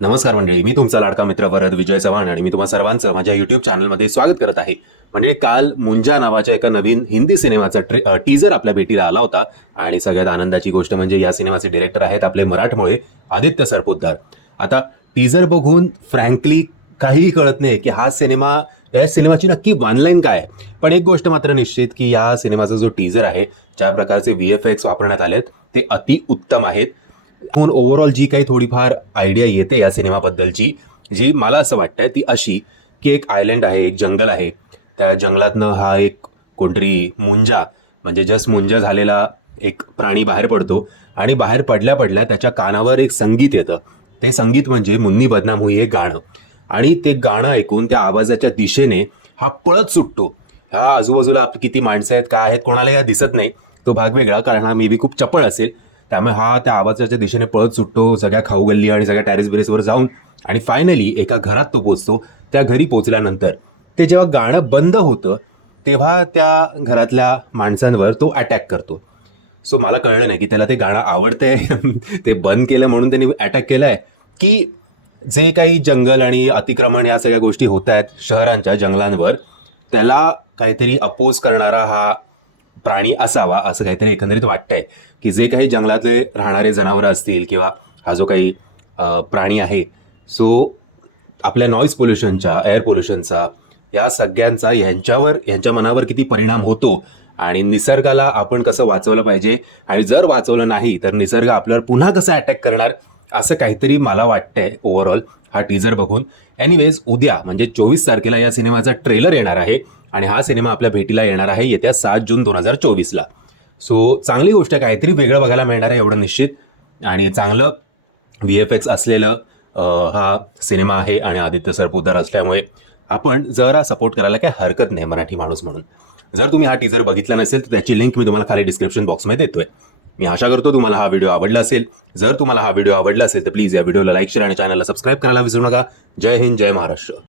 नमस्कार मंडळी, मी तुमचा लाडका मित्र वरद विजय चव्हाण आणि मी तुम्हा सर्वांचं माझ्या युट्यूब चॅनलमध्ये स्वागत करत आहे. म्हणजे काल मुंजा नावाच्या एका नवीन हिंदी सिनेमाचा टीजर आपल्या भेटीला आला होता आणि सगळ्यात आनंदाची गोष्ट म्हणजे या सिनेमाचे डिरेक्टर आहेत आपले मराठमोळे आदित्य सरपोतदार. आता टीजर बघून फ्रँकली काहीही कळत नाही की या सिनेमाची नक्की वनलाईन काय आहे. पण एक गोष्ट मात्र निश्चित की या सिनेमाचा जो टीजर आहे, ज्या प्रकारचे VFX वापरण्यात आलेत ते अति उत्तम आहेत. म्हणून ओव्हरऑल जी काही थोडीफार आयडिया येते या सिनेमाबद्दलची, जी मला असं वाटतंय ती अशी की एक आयलंड आहे, एक जंगल आहे. त्या जंगलातनं हा एक कोणतरी मुंजा म्हणजे जस्ट मुंजा झालेला एक प्राणी बाहेर पडतो आणि बाहेर पडल्या पडल्या त्याच्या कानावर एक संगीत येतं. ते संगीत म्हणजे मुन्नी बदनाम हुई हे गाणं. आणि ते गाणं ऐकून त्या आवाजाच्या दिशेने हा पळत सुटतो. ह्या आजूबाजूला किती माणसं आहेत, काय आहेत, कोणाला या दिसत नाही. तो भाग वेगळा, कारण हा मे बी खूप चपळ असेल. त्यामुळे हा त्या आवाजाच्या दिशेने पळत सुटतो सगळ्या खाऊ गल्ली आणि सगळ्या टॅरेस बिरेसवर जाऊन आणि फायनली एका घरात तो पोचतो. त्या घरी पोचल्यानंतर ते जेव्हा गाणं बंद होतं तेव्हा त्या घरातल्या माणसांवर तो अटॅक करतो. सो मला कळलं नाही की त्याला ते गाणं आवडतंय ते बंद केलं म्हणून त्यांनी अटॅक केलाय, की जे काही जंगल आणि अतिक्रमण या सगळ्या गोष्टी होत आहेत शहरांच्या जंगलांवर, त्याला काहीतरी अपोज करणारा हा प्राणी असावा असं काहीतरी एकंदरीत वाटतंय. की जे काही जंगलातले राहणारे जनावरं असतील किंवा हा जो काही प्राणी आहे, सो आपल्या नॉईज पोल्युशनच्या, एअर पोल्युशनचा, या सगळ्यांचा ह्यांच्या मनावर किती परिणाम होतो आणि निसर्गाला आपण कसं वाचवलं पाहिजे आणि जर वाचवलं नाही तर निसर्ग आपल्यावर पुन्हा कसं अटॅक करणार, असं काहीतरी मला वाटतंय ओव्हरऑल हा टीजर बघून. एनिवेज, उद्या म्हणजे 24 तारखेला या सिनेमाचा ट्रेलर येणार आहे आणि हा सिनेमा आपल्या भेटीला येणार आहे येत्या 7 जून 2024ला. सो चांगली गोष्ट आहे, काहीतरी वेगळं बघायला मिळणार आहे एवढं निश्चित. आणि चांगलं VFX असलेलं हा सिनेमा आहे आणि आदित्य सरपोतदार असल्यामुळे आपण जरा सपोर्ट करायला काही हरकत नाही मराठी माणूस म्हणून. जर तुम्ही हा टीजर बघितला नसेल तर त्याची लिंक मी तुम्हाला खाली डिस्क्रिप्शन बॉक्समध्ये देतोय. मी आशा करतो तुम्हाला हा व्हिडिओ आवडला असेल. जर तुम्हाला हा व्हिडिओ आवडला असेल तर प्लीज या व्हिडिओला लाईक, शेअर आणि चॅनलला सबस्क्राईब करायला विसरू नका. जय हिंद, जय महाराष्ट्र.